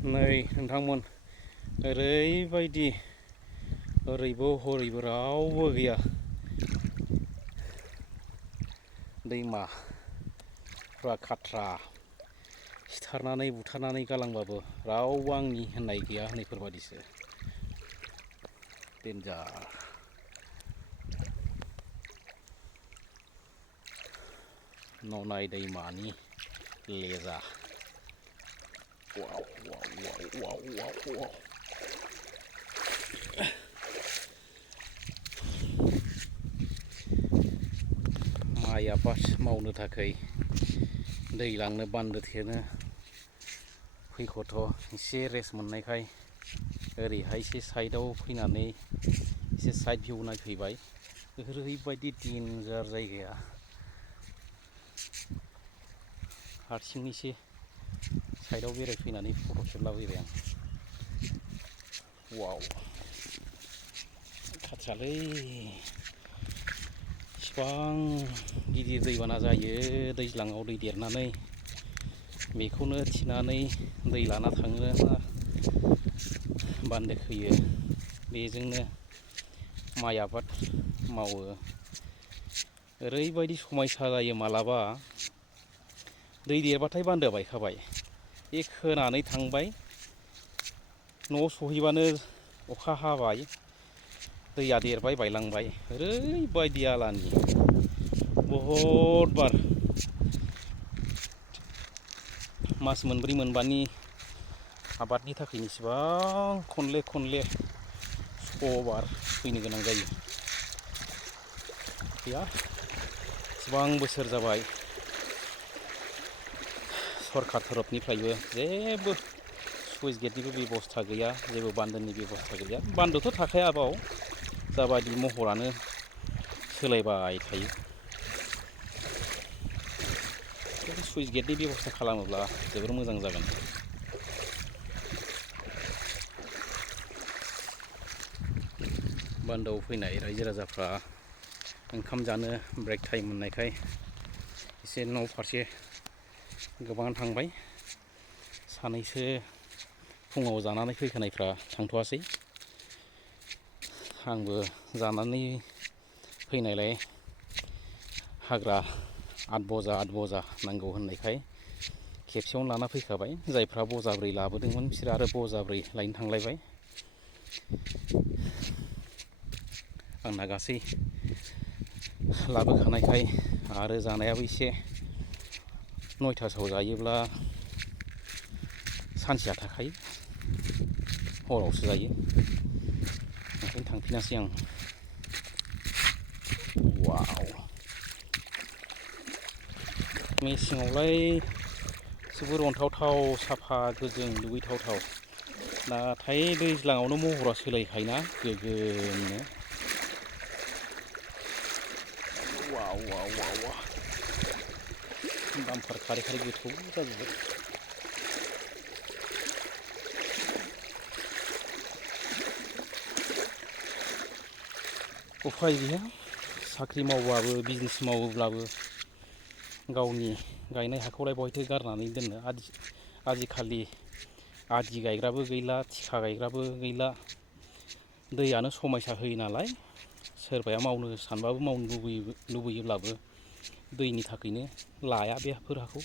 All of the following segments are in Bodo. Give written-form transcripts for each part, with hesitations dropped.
नै नोंथांमोन ओरैबायदि ओरैबो हरैबो रावबो गैया दैमाफ्रा खाथ्रा सिथारनानै बुथारनानै गालांबाबो रावबो आंनि होननाय गैया होननायफोरबादिसो डेन्जार ननाय दैमानि लेजा वाव वाव वाव वाव वाव माइ आबाद मावनो थाखाय दै लांनो बान्दो थेनो फैखथ' एसे रेस्ट मोननायखाय ओरैहाय एसे साइडआव फैनानै एसे साइड भिउ नायफैबाय ओरैबायदि डेन्जार जायगाया हारसिंनिसो साइडआव बेरायफैनानै फट' खेबलाबायबाय आं वाव खाथियालै इसिबां गिदिर दैबाना जायो दैज्लाङाव दै देरनानै बेखौनो थिनानै दै लाना थाङो बान्दो खोयो बेजोंनो माइ आबाद मावो ओरैबायदि समायसा जायो मालाबा दै देरबाथाय बान्दोआ बायखाबाय बे खोनानै थांबाय न'आव सहैबानो अखा हाबाय दैया देरबाय बायलांबाय ओरैबायदि आलानि बहुद बार मास मोनब्रै मोनबानि आबादनि थाखाय इसिबां खनले 100 बार फैनो गोनां जायो गैया इसिबां बोसोर जाबाय सरखार तरफनिफ्रायबो जेबो सुइस गेटनिबो बेबस्था गैया जेबो बान्दोनि बेबस्था गैया बान्दोथ' थाखाया बाव जाबादि महरानो सोलायबाय थायो सुइस गेटनि बेबस्था खालामोब्ला जोबोर मोजां जागोन बान्दोआव फैनाय रायजो राजाफ्रा ओंखाम जानो ब्रेक टाइम मोननायखाय एसे न' फारसे गोबां थांबाय सानैसो फुङाव जानानै फैखानायफ्रा थांथ'वासै आंबो जानानै फैनायलाय हाग्रा 8 बजा नांगौ होननायखाय खेबसेयावनो लाना फैखाबाय जायफ्रा बजाब्रै लाबोदोंमोन बिसोर आरो बजाब्रै लायनो थांलायबाय आंना गासै लाबोखानायखाय आरो जानायाबो एसे 9टासोआव जायोब्ला सानसेया थाखायो हरावसो जायो ओंखायनो थांफिनासै आं वाव मेसेङावलाय जोबोर अनथावथाव साफा गोजों दुगैथावथाव नाथाय दैज्लाङावनो महरा सोलायखायोना गोगोमनो वाव वाव वाव वाव दामफार खारै गोथौ जाजोब्बाय उफाय गैया साख्रि मावबाबो बिजनेस मावोब्लाबो गावनि गायनाय हाखौलाय बहायथो गारनानै दोननो आजिखालि आदि गायग्राबो गैला थिखा गायग्राबो गैला दैयानो समयसा होयो नालाय सोरबाया मावनो सानबाबो मावनो लुबैयोब्लाबो दैनि थाखायनो लाया बेफोर हाखौ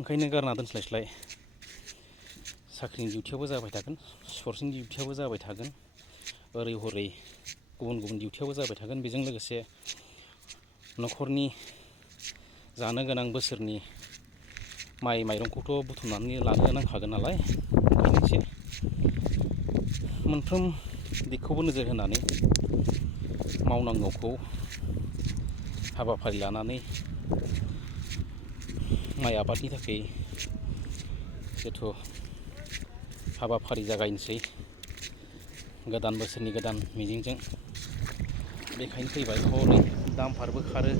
ओंखायनो गारना दोनस्लायस्लाय साख्रिनि डिउटियावबो जाबाय थागोन स्पर्ट्सनि डिउटियावबो जाबाय थागोन ओरै हरै गुबुन डिउटियावबो जाबाय थागोन बेजों लोगोसे न'खरनि जानो गोनां बोसोरनि माइ माइरंखौथ' बुथुमनानै लानो नांखागोन नालाय ओंखायनो एसे मोनफ्रोम दिगखौबो नोजोर होनानै मावनांगौखौ हाबाफारि लानानै माइ आबादनि थाखाय जिथु हाबाफारि जागायनोसै गोदान बोसोरनि गोदान मिजिंजों बेखायनो फैबाय हनै दामफारबो खारो